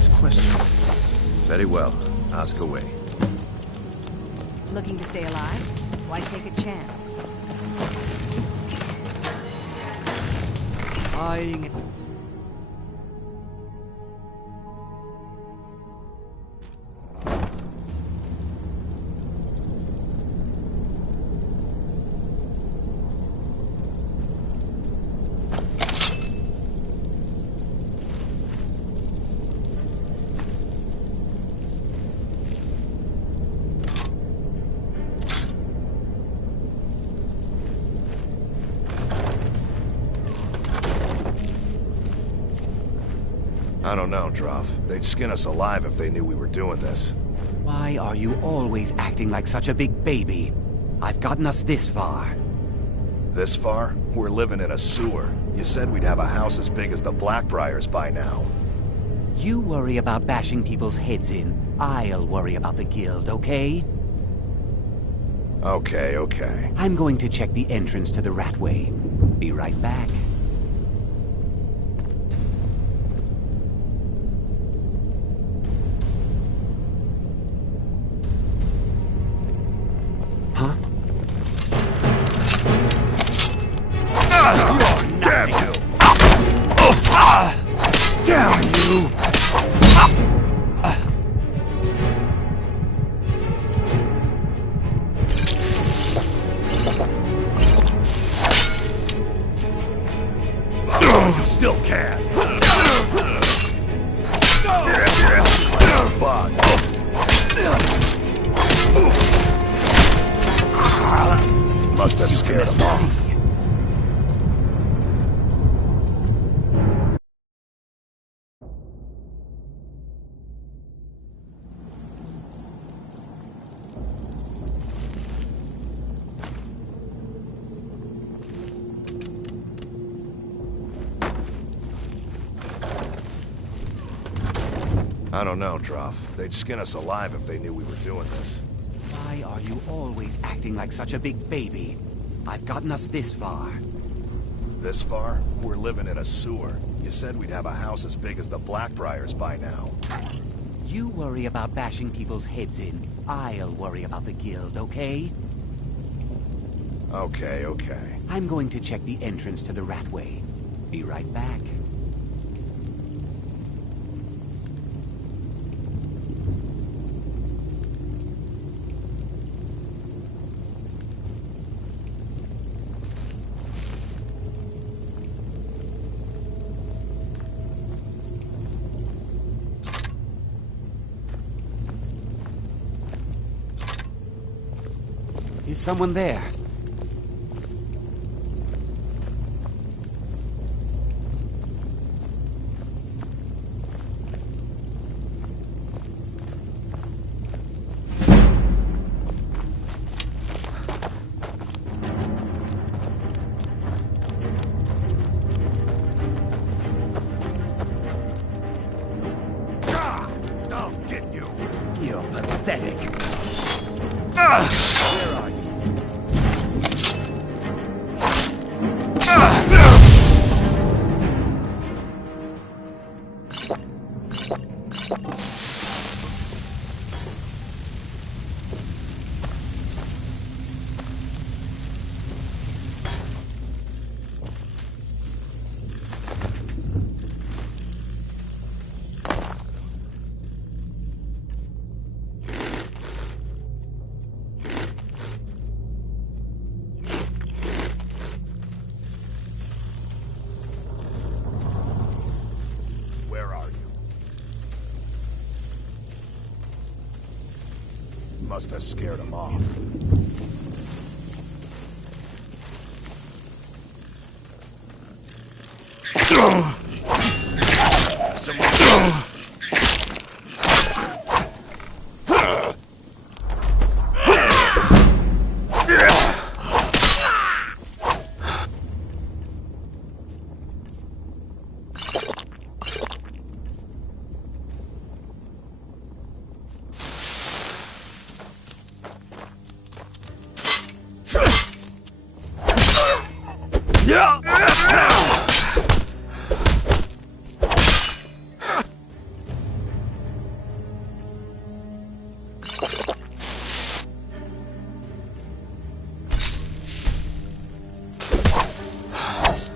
these questions. Very well. Ask away. Looking to stay alive? Why take a chance? Lying. I don't know, Droff. They'd skin us alive if they knew we were doing this. Why are you always acting like such a big baby? I've gotten us this far. This far? We're living in a sewer. You said we'd have a house as big as the Blackbriars by now. You worry about bashing people's heads in. I'll worry about the guild, okay? Okay. I'm going to check the entrance to the Ratway. Be right back. Huh? Damn you! Damn you! Still can. Bug. Must have scared him off. I don't know, Droff. They'd skin us alive if they knew we were doing this. Why are you always acting like such a big baby? I've gotten us this far. This far? We're living in a sewer. You said we'd have a house as big as the Blackbriars by now. You worry about bashing people's heads in. I'll worry about the guild, okay? Okay. I'm going to check the entrance to the Ratway. Be right back. Is someone there? I'll get you. You're pathetic. Where are you? Must have scared him off.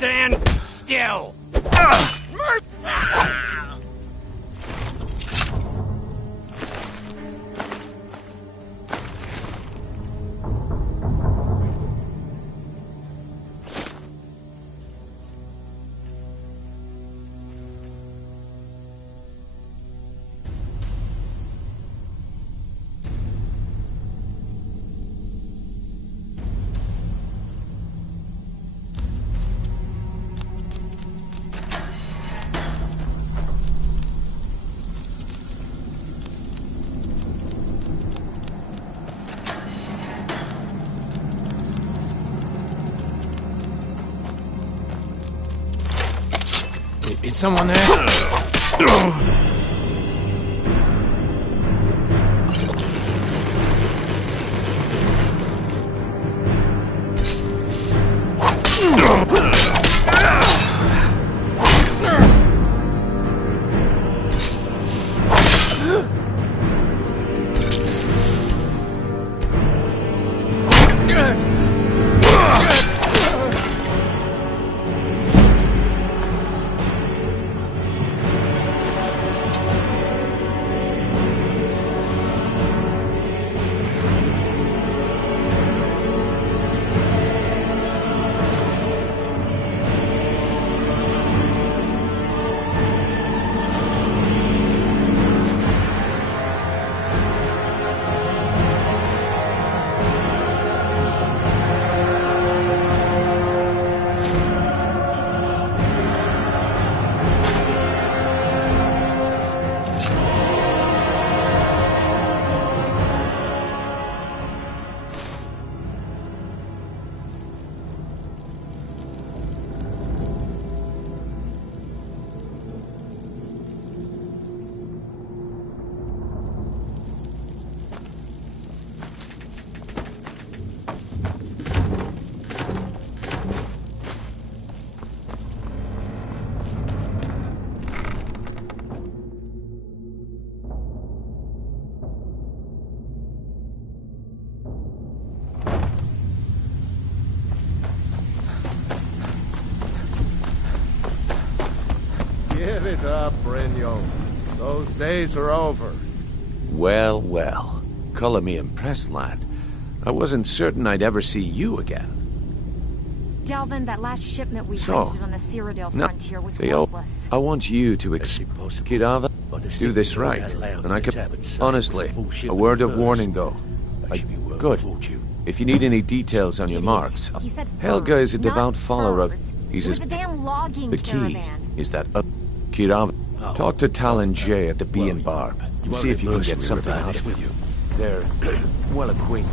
Stand still! Is someone there? Give it up, Brynjo. Those days are over. Well, well. Color me impressed, lad. I wasn't certain I'd ever see you again. Delvin, that last shipment we So, hoisted on the Cyrodiil no, frontier was Theo, worthless. I want you to Kirava, do this right. And I could... Honestly, a word of warning, though. Good. If you need any details on your marks, He said Helga is a furs, not devout follower of... furs. He's It was his... a damn logging The key caravan. is that Kirava. Talk to Talon J at the Bee and Barb. And see if you can get something out of you. They're well acquainted.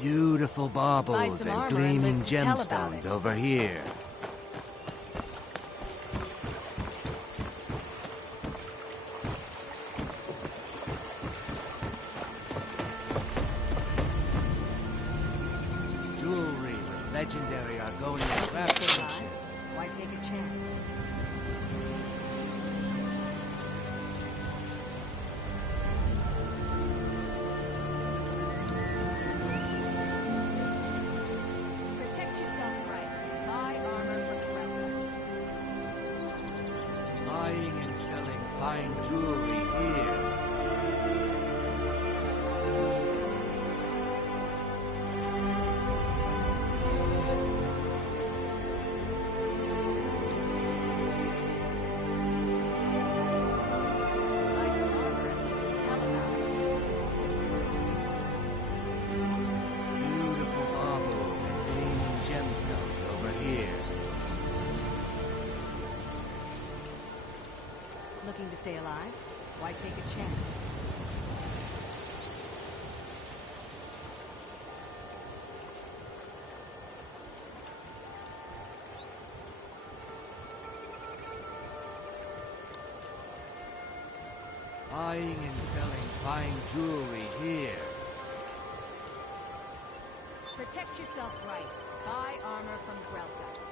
Beautiful Buy baubles some and armor and gleaming live to tell about gemstones it. over here. Jewelry with legendary Argonian craftsmanship. Why take a chance? Protect yourself right. Buy armor from Kremlin. Buying and selling fine jewelry here. Looking to stay alive? Why take a chance? Buying and selling fine jewelry here. Protect yourself right. Buy armor from Grelka.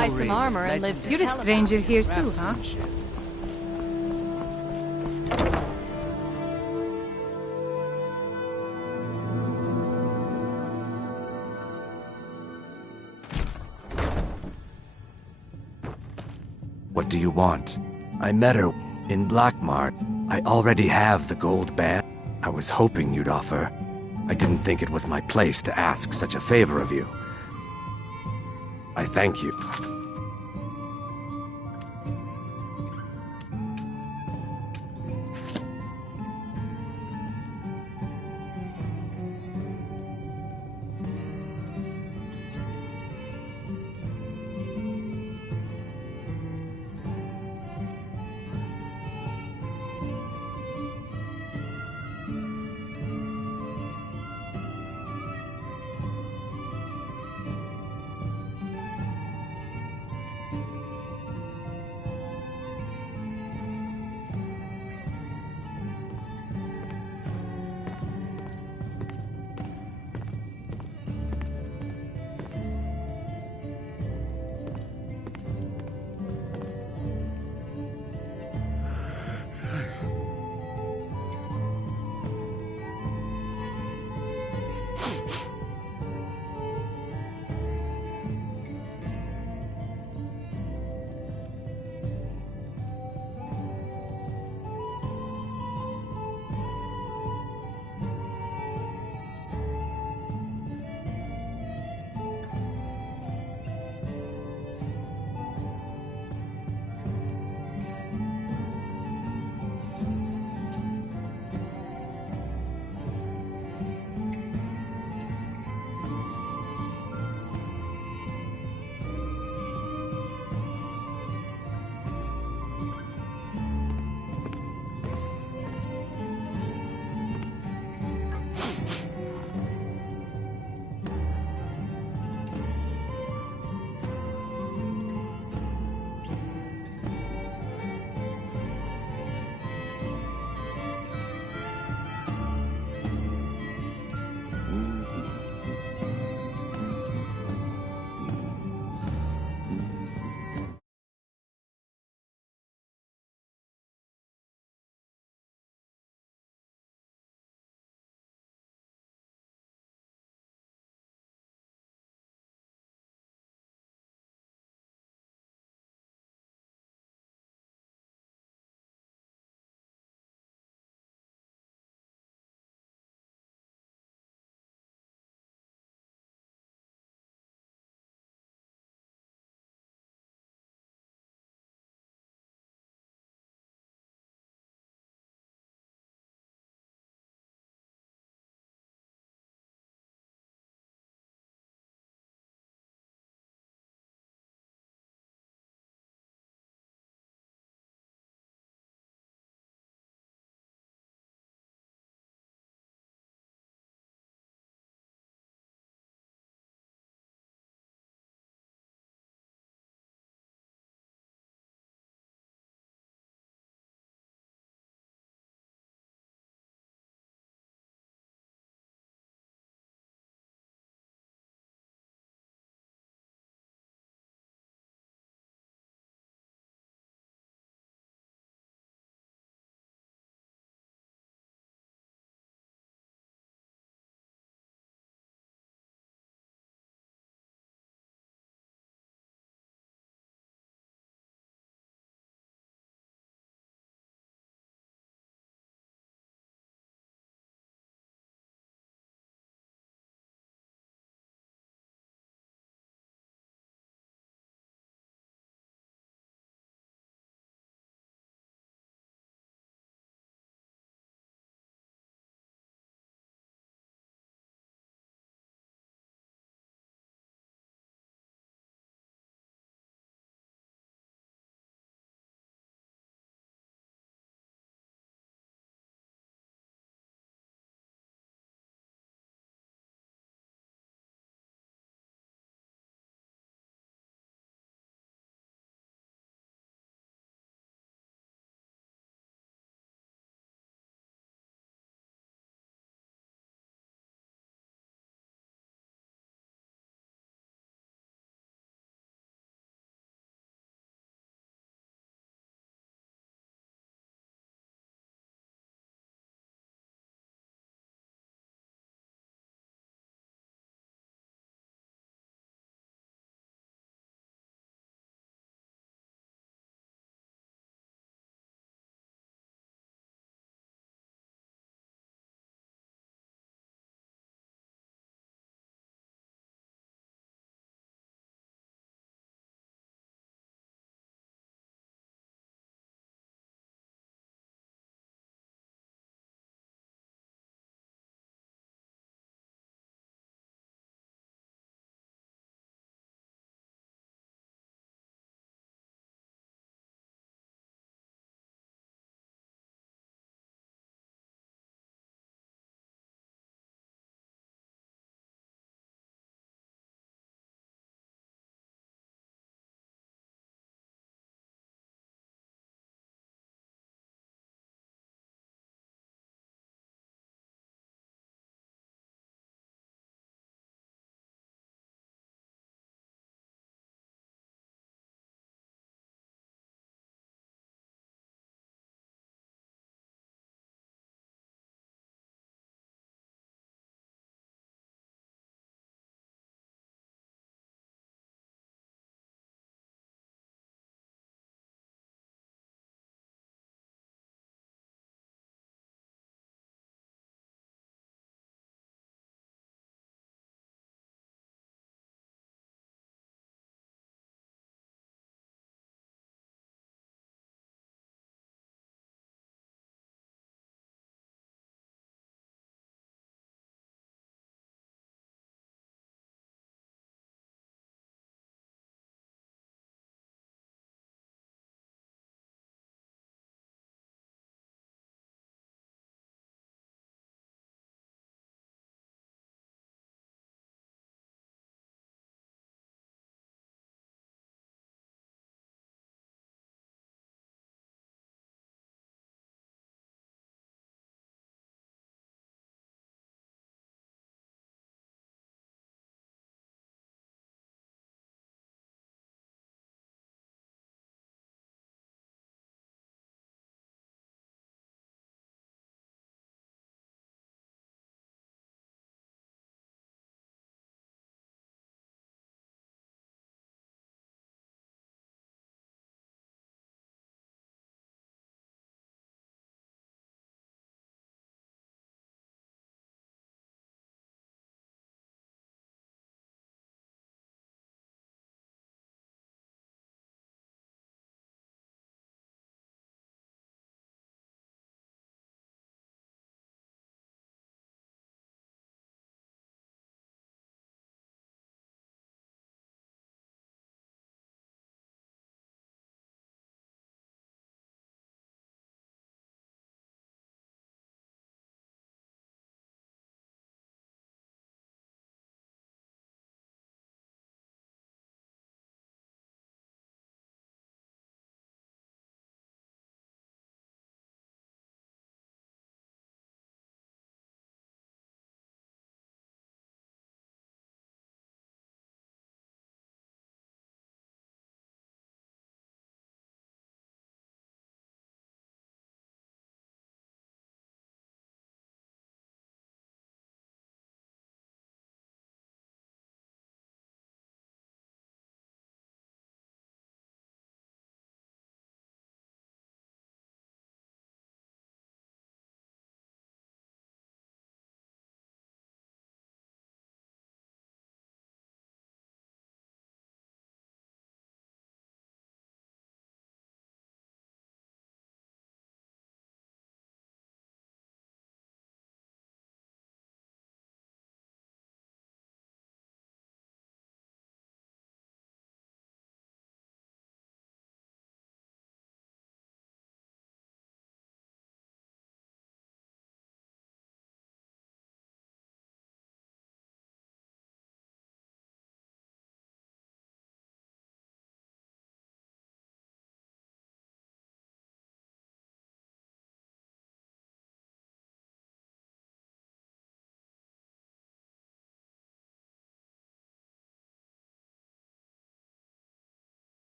buy some armor and live to You're a tell about stranger it. here too, huh? What do you want? I met her in Blackmart. I already have the gold band. I was hoping you'd offer. I didn't think it was my place to ask such a favor of you. I thank you.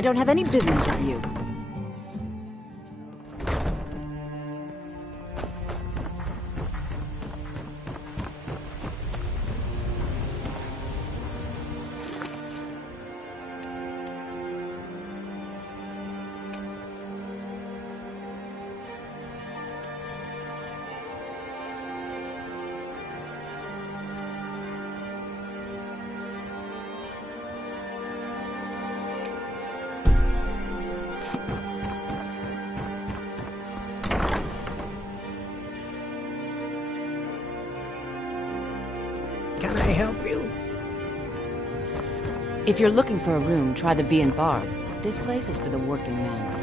I don't have any business with you. Can I help you? If you're looking for a room, try the Bee and Bar. This place is for the working man.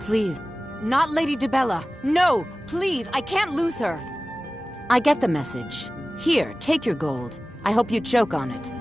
Please. Not Lady DeBella. No! Please, I can't lose her! I get the message. Here, take your gold. I hope you choke on it.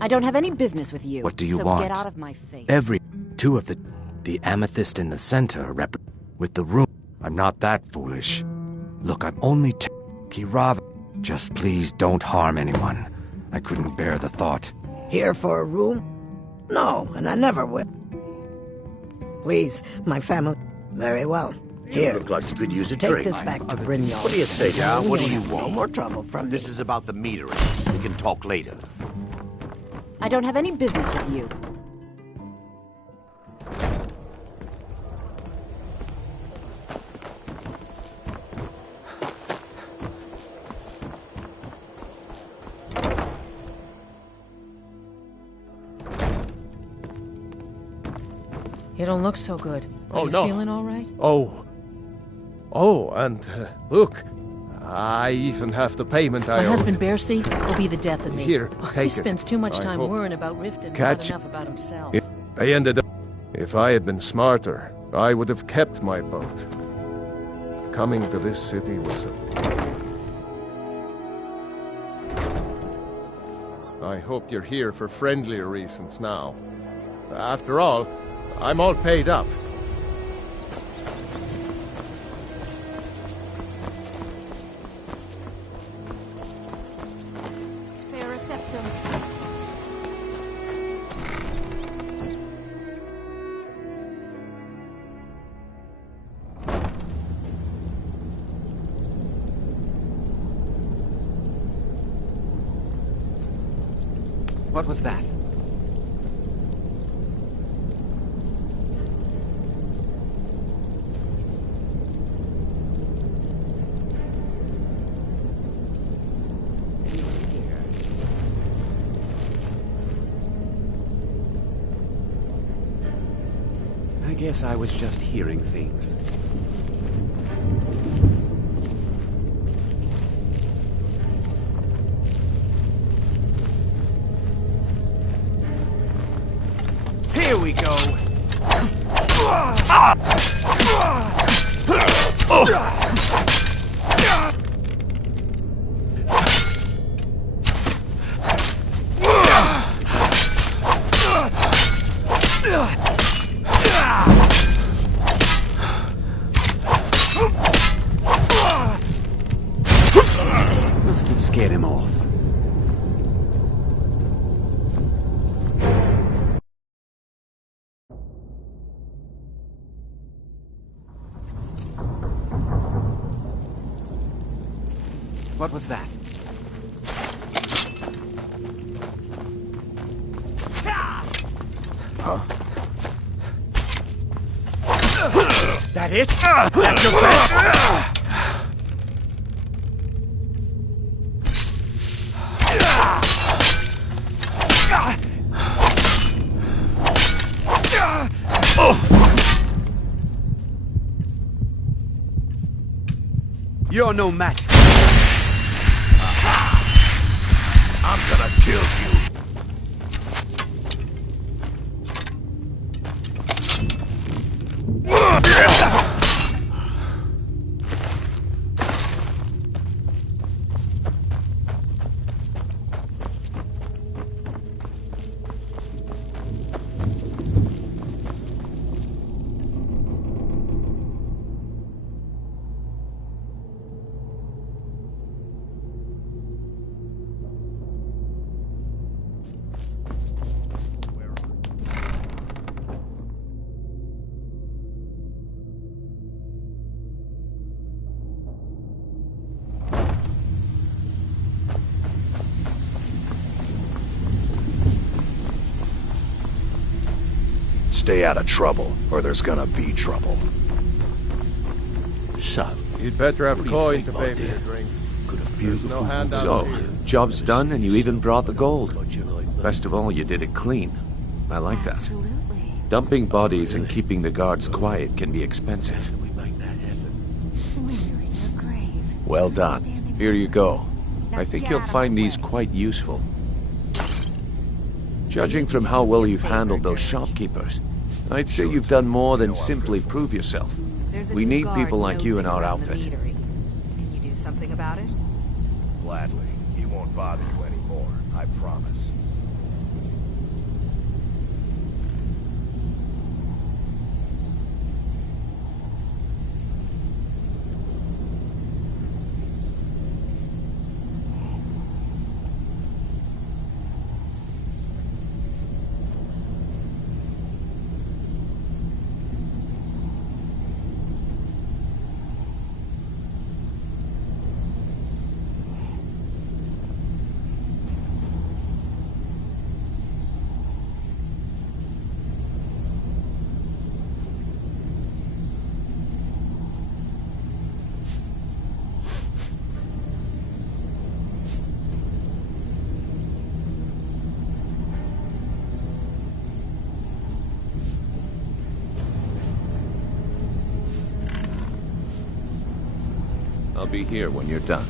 I don't have any business with you. What do you so want? Get out of my face. Two of the amethyst in the center with the room. I'm not that foolish. Look, I'm only Kirava. Just please don't harm anyone. I couldn't bear the thought. Here for a room? No, and I never will. Please, my family. Very well. Here. Look like you could use a Take drink. this back to Brignon. What do you say, John? What do you No want? more trouble from This me. is about the metering. We can talk later. I don't have any business with you. You don't look so good. Are Oh, you no. feeling all right? And look, I even have the payment I My owe. husband Bercy will be the death of me. Here, He take it. spends too much I time hope- worrying about Riften and not Catch- enough about himself. I ended up... If I had been smarter, I would have kept my boat. Coming to this city was a... I hope you're here for friendlier reasons now. After all, I'm all paid up. Spare a septum. What was that? I guess I was just hearing things. Here we go. Must have scared him off. What was that? That it? That's your best? You're no match. I'm gonna kill you. Stay out of trouble, or there's gonna be trouble. So, You'd better have What do you coin think, to my pay for dear? your drinks. could a There's beautiful no handouts So, here. job's done and you even brought the gold. Best of all, you did it clean. I like that. Absolutely. Dumping bodies and keeping the guards quiet can be expensive. we make that happen? When you're in your grave. Well done. Here you go. I think get you'll out of find the these way. quite useful. Judging from how well you've handled those shopkeepers, I'd say you've done more than simply prove yourself. There's a We new need guard people like you in nosing our around the outfit. meadery. Can you do something about it? Gladly. He won't bother you anymore, I promise. I'll be here when you're done.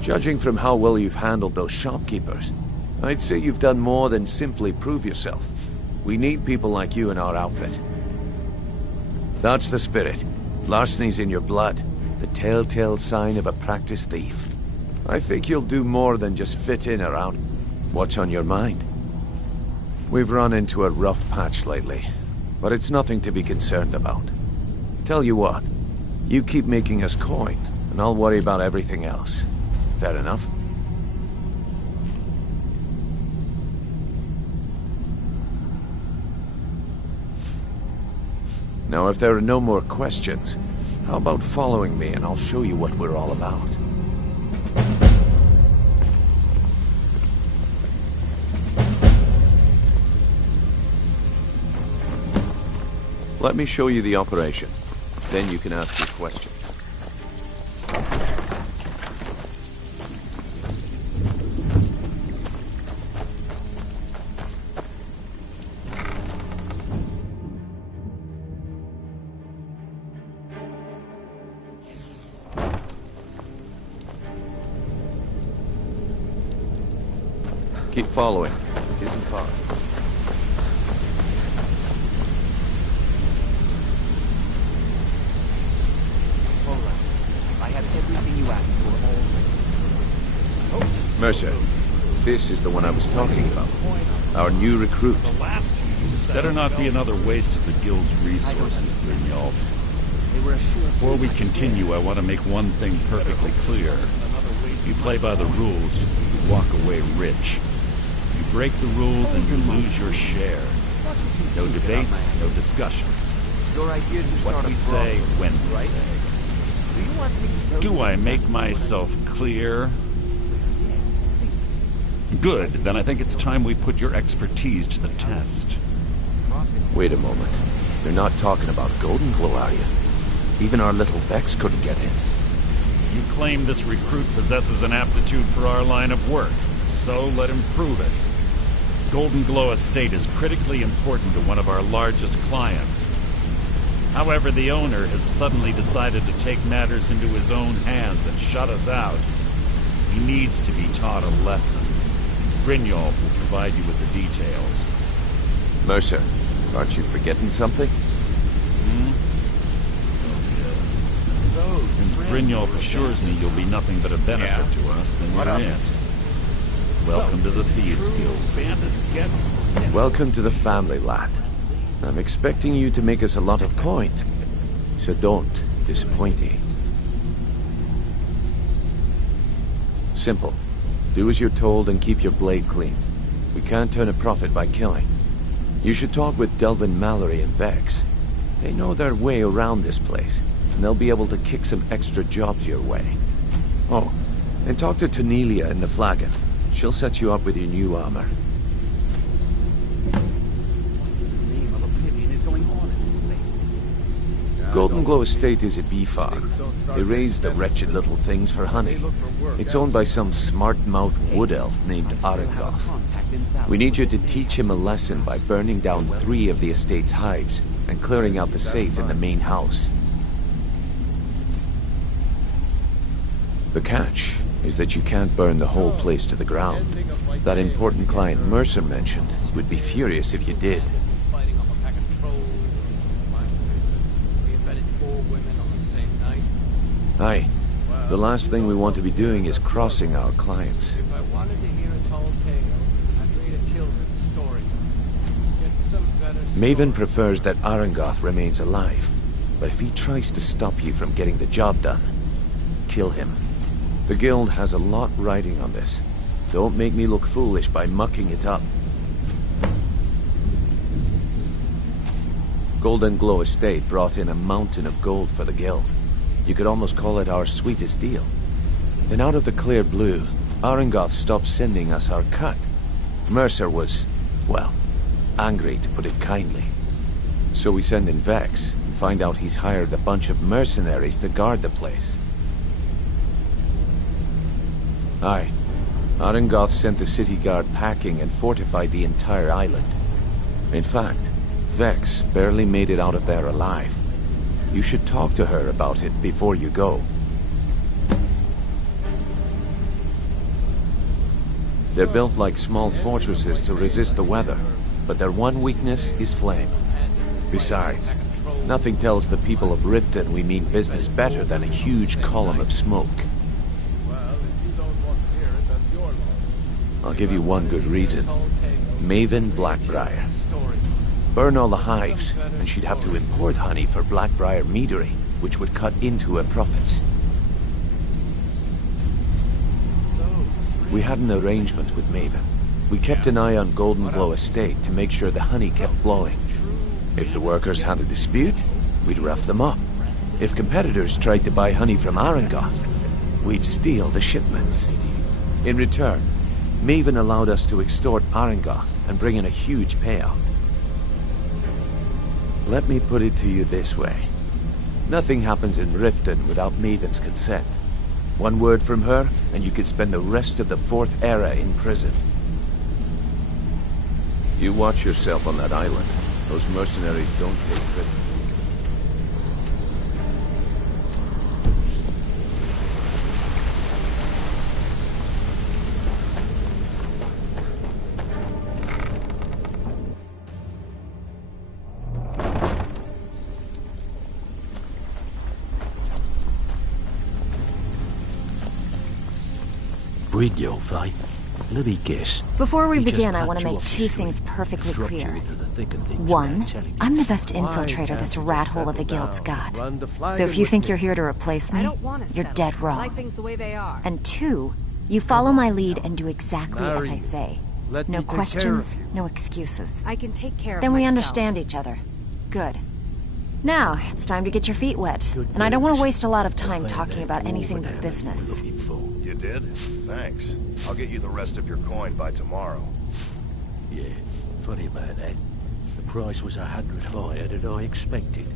Judging from how well you've handled those shopkeepers, I'd say you've done more than simply prove yourself. We need people like you in our outfit. That's the spirit. Larceny's in your blood. The telltale sign of a practiced thief. I think you'll do more than just fit in around. What's on your mind? We've run into a rough patch lately, but it's nothing to be concerned about. Tell you what, you keep making us coin, and I'll worry about everything else. Fair enough? Now, if there are no more questions, how about following me and I'll show you what we're all about. Let me show you the operation. Then you can ask your questions. Keep following. It isn't far. I have everything you asked for already. Mercer, this is the one I was talking about. Our new recruit. Better not be another waste of the guild's resources, Vignolf. They were assured. Before we continue, I want to make one thing perfectly clear. If you play by the rules, you walk away rich. You break the rules and you lose your share. No debates, no discussions. Your idea to What start we a say, brawl, when we right? say. Do you want me to tell Do you I what make to do? myself clear? Yes, please. Good, then I think it's time we put your expertise to the test. Wait a moment. You're not talking about Golden Glow, are you? Even our little Vex couldn't get in. You claim this recruit possesses an aptitude for our line of work, so let him prove it. Golden Glow Estate is critically important to one of our largest clients. However, the owner has suddenly decided to take matters into his own hands and shut us out. He needs to be taught a lesson. Brynjolf will provide you with the details. Mercer, aren't you forgetting something? Since Brynjolf assures me you'll be nothing but a benefit to us, then you're it. Welcome to the Thieves Guild. Bandits get... Welcome to the family, lad. I'm expecting you to make us a lot of coin, so don't disappoint me. Simple. Do as you're told and keep your blade clean. We can't turn a profit by killing. You should talk with Delvin Mallory and Vex. They know their way around this place, and they'll be able to kick some extra jobs your way. Oh, and talk to Tanelia in the Flagon. She'll set you up with your new armor. Golden Glow Estate is a bee farm. They raise the wretched little things for honey. It's owned by some smart-mouthed wood elf named Arengoth. We need you to teach him a lesson by burning down 3 of the estate's hives and clearing out the safe in the main house. The catch is that you can't burn the whole place to the ground. That important client Mercer mentioned would be furious if you did. Aye. The last thing we want to be doing is crossing our clients. If I wanted to hear a tall tale, I'd read a children's story. Get some better Maven prefers that Arengoth remains alive, but if he tries to stop you from getting the job done, kill him. The guild has a lot riding on this. Don't make me look foolish by mucking it up. Golden Glow Estate brought in a mountain of gold for the guild. You could almost call it our sweetest deal. Then out of the clear blue, Arengoth stopped sending us our cut. Mercer was, well, angry to put it kindly. So we send in Vex and find out he's hired a bunch of mercenaries to guard the place. Aye. Arengoth sent the city guard packing and fortified the entire island. In fact, Vex barely made it out of there alive. You should talk to her about it before you go. They're built like small fortresses to resist the weather, but their one weakness is flame. Besides, nothing tells the people of Riften we mean business better than a huge column of smoke. I'll give you one good reason. Maven Blackbriar. Burn all the hives, and she'd have to import honey for Blackbriar meadery, which would cut into her profits. We had an arrangement with Maven. We kept an eye on Golden Glow Estate to make sure the honey kept flowing. If the workers had a dispute, we'd rough them up. If competitors tried to buy honey from Arengoth, we'd steal the shipments. In return, Maven allowed us to extort Arengoth and bring in a huge payout. Let me put it to you this way. Nothing happens in Riften without Maven's consent. One word from her, and you could spend the rest of the 4th era in prison. You watch yourself on that island. Those mercenaries don't take credit. Brynjolf, eh? Let me guess. Before we He just begin, I plucked want to you make off the 2 street things perfectly and dropped you clear. into the thick of things, One, man, telling you. I'm the best infiltrator this rat hole of a guild's got. So if you think you're here to replace me, you're dead I like wrong. things the way they are. And 2, you follow my lead and do exactly as I say. No questions, no excuses. I can take care of Then we myself. understand each other. Good. Now, it's time to get your feet wet. And I don't want to waste a lot of time talking about anything but business. You did? Thanks. I'll get you the rest of your coin by tomorrow. Yeah, funny about that. The price was 100 higher than I expected.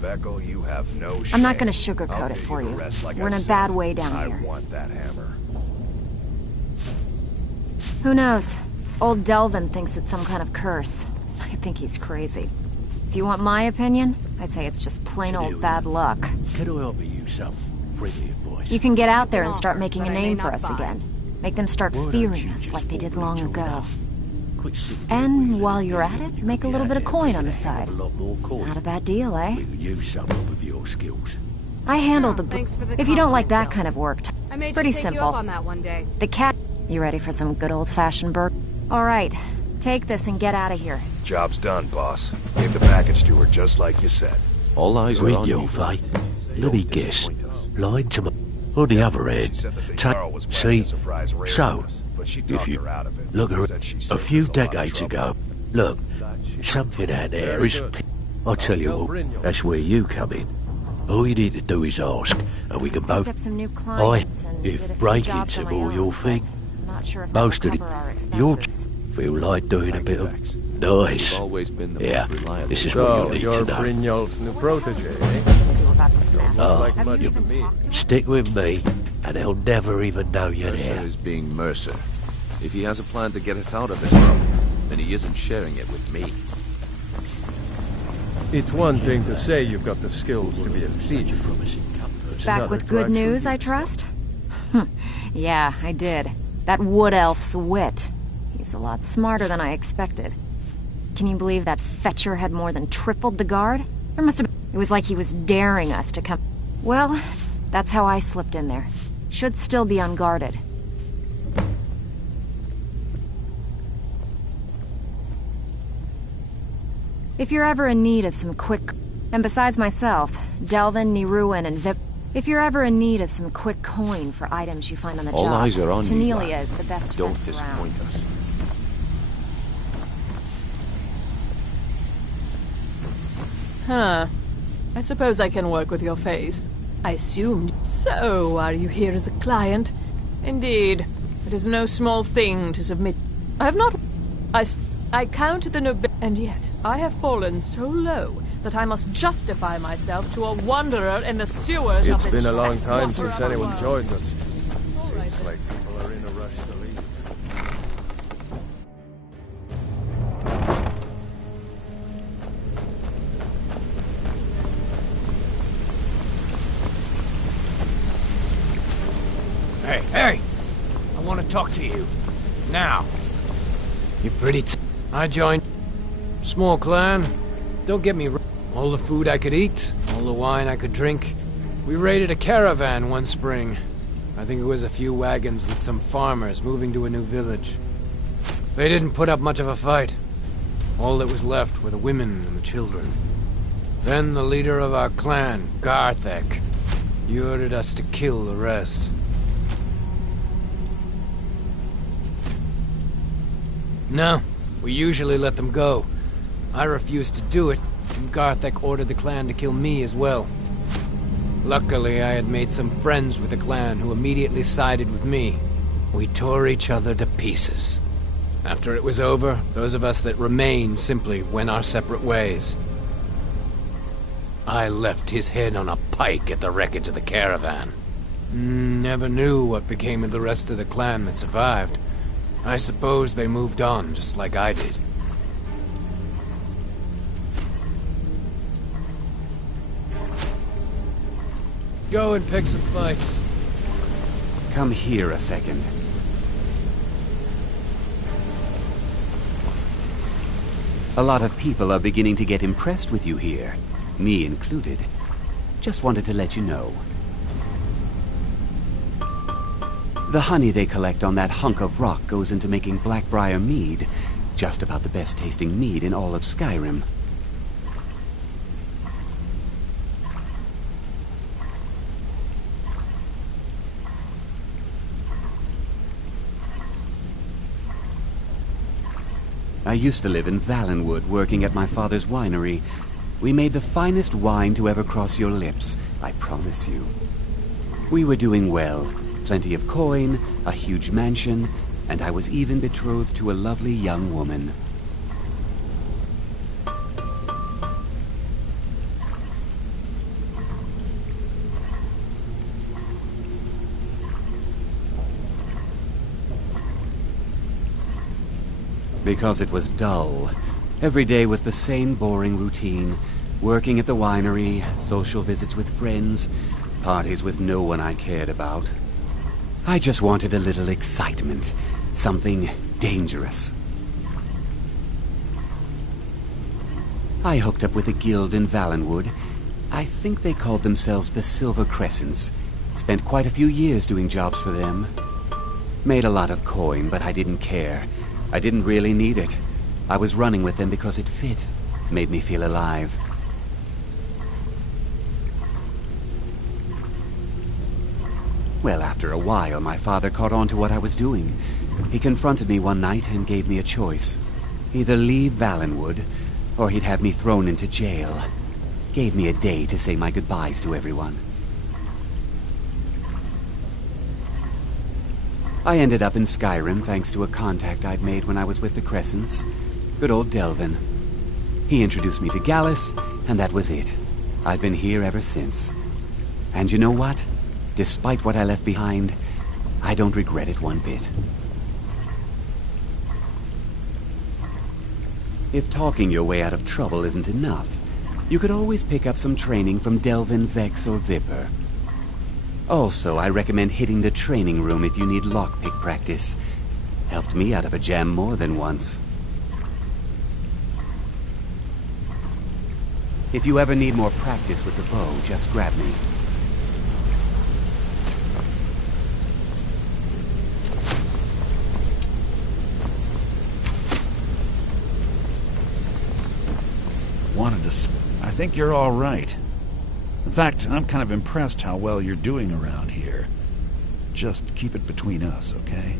Vekel, you have no shame. I'm not gonna sugarcoat I'll it get for the you. rest like We're I in a said. bad way down I here. want that hammer. Who knows? Old Delvin thinks it's some kind of curse. I think he's crazy. If you want my opinion, I'd say it's just plain old bad luck. Can I offer you some friendly advice? You can get out there and start making a but I may name for not us buy. again. Make them start Why don't fearing you us just like they did fall long into ago. Quit sitting there And wheeling while and you're at dealing. it, You make a could little be bit of out coin there on the with a hell side. of a lot more coin. Not a bad deal, eh? We could use some of your skills. I handle Oh, the... thanks for the If you don't like that compliment, kind of work, I may just pretty take simple. you up on that one day. The cat... You ready for some good old-fashioned burger? All right, take this and get out of here. Job's done, boss. Gave the package to her just like you said. All eyes are on you, Faye. Let me guess. Lying to me. On the other hand, see, so, if you look a few decades ago, look, something out there is... I tell you what, that's where you come in. All you need to do is ask, and we can both... Picked up some new clients and did a if few breaking jobs on some my more own, your but thing, I'm not sure if most that of will cover our it, you'll expenses. feel like doing a bit of... Nice. Yeah, this is what So, you need you're to know. Brynjolf's new protege, eh? What to do about this mess? Oh, Like Have you much even to me. talked to him? Stick with me, and they'll never even know you're Mercer there. is being Mercer. If he has a plan to get us out of this trouble, then he isn't sharing it with me. It's one thing to say you've got the skills to be a thief. It's Back another with to good actually news, I use them. trust? Yeah, I did. That wood elf's wit. He's a lot smarter than I expected. Can you believe that fetcher had more than tripled the guard? There must have been... It was like he was daring us to come... Well, that's how I slipped in there. Should still be unguarded. If you're ever in need of some quick... And besides myself, Delvin, Niruin, and Vip... If you're ever in need of some quick coin for items you find on the All job, eyes are on you, Tanelia lad. is the best Don't fence around. disappoint us. Huh. I suppose I can work with your face. I assumed. So, are you here as a client? Indeed. It is no small thing to submit. I have not... I count the nobility, and yet I have fallen so low that I must justify myself to a wanderer in the sewers of It's this been a long time swamp since of a anyone world. joined us. Seems like people are in a rush to leave. Hey, hey! I want to talk to you. Now. You're pretty I joined... Small clan. Don't get me wrong. All the food I could eat, all the wine I could drink. We raided a caravan one spring. I think it was a few wagons with some farmers moving to a new village. They didn't put up much of a fight. All that was left were the women and the children. Then the leader of our clan, Garthek, he ordered us to kill the rest. No, we usually let them go. I refused to do it, and Garthek ordered the clan to kill me as well. Luckily, I had made some friends with the clan who immediately sided with me. We tore each other to pieces. After it was over, those of us that remained simply went our separate ways. I left his head on a pike at the wreckage of the caravan. Never knew what became of the rest of the clan that survived. I suppose they moved on, just like I did. Go and pick some fights. Come here a second. A lot of people are beginning to get impressed with you here, me included. Just wanted to let you know. The honey they collect on that hunk of rock goes into making Blackbriar mead, just about the best tasting mead in all of Skyrim. I used to live in Valenwood, working at my father's winery. We made the finest wine to ever cross your lips, I promise you. We were doing well. Plenty of coin, a huge mansion, and I was even betrothed to a lovely young woman. Because it was dull. Every day was the same boring routine. Working at the winery, social visits with friends, parties with no one I cared about. I just wanted a little excitement. Something dangerous. I hooked up with a guild in Valenwood. I think they called themselves the Silver Crescents. Spent quite a few years doing jobs for them. Made a lot of coin, but I didn't care. I didn't really need it. I was running with them because it fit. Made me feel alive. Well, after a while, my father caught on to what I was doing. He confronted me one night and gave me a choice. Either leave Valenwood, or he'd have me thrown into jail. Gave me a day to say my goodbyes to everyone. I ended up in Skyrim thanks to a contact I'd made when I was with the Crescents. Good old Delvin. He introduced me to Gallus, and that was it. I've been here ever since. And you know what? Despite what I left behind, I don't regret it one bit. If talking your way out of trouble isn't enough, you could always pick up some training from Delvin, Vex, or Viper. Also, I recommend hitting the training room if you need lockpick practice. Helped me out of a jam more than once. If you ever need more practice with the bow, just grab me. I think you're all right. In fact, I'm kind of impressed how well you're doing around here. Just keep it between us, okay?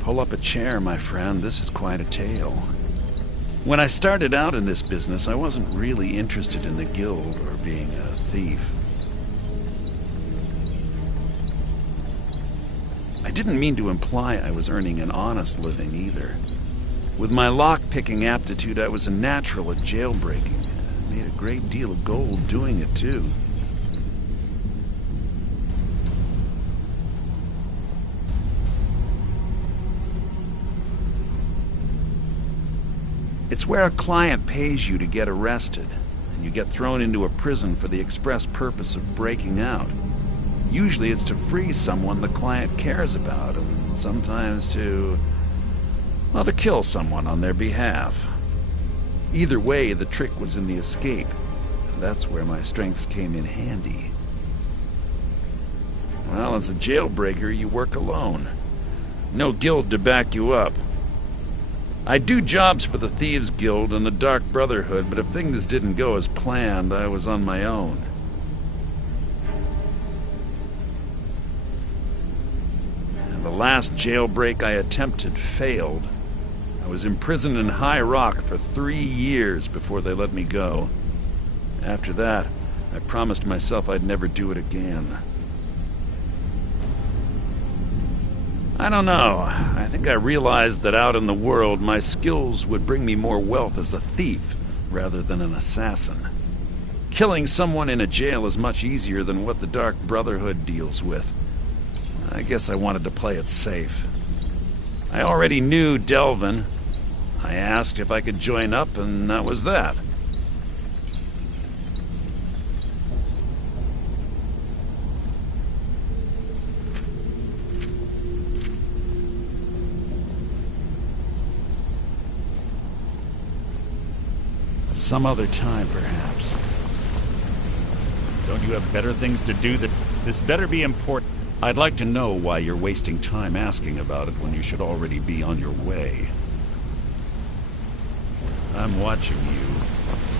Pull up a chair, my friend. This is quite a tale. When I started out in this business, I wasn't really interested in the guild or being a thief. I didn't mean to imply I was earning an honest living either. With my lock-picking aptitude, I was a natural at jailbreaking. I made a great deal of gold doing it, too. It's where a client pays you to get arrested, and you get thrown into a prison for the express purpose of breaking out. Usually it's to free someone the client cares about, and sometimes to kill someone on their behalf. Either way, the trick was in the escape, and that's where my strengths came in handy. Well, as a jailbreaker, you work alone. No guild to back you up. I do jobs for the Thieves Guild and the Dark Brotherhood, but if things didn't go as planned, I was on my own. And the last jailbreak I attempted failed. I was imprisoned in High Rock for 3 years before they let me go. After that, I promised myself I'd never do it again. I don't know. I think I realized that out in the world, my skills would bring me more wealth as a thief rather than an assassin. Killing someone in a jail is much easier than what the Dark Brotherhood deals with. I guess I wanted to play it safe. I already knew Delvin. I asked if I could join up, and that was that. Some other time, perhaps. Don't you have better things to do? This better be important. I'd like to know why you're wasting time asking about it when you should already be on your way. I'm watching you.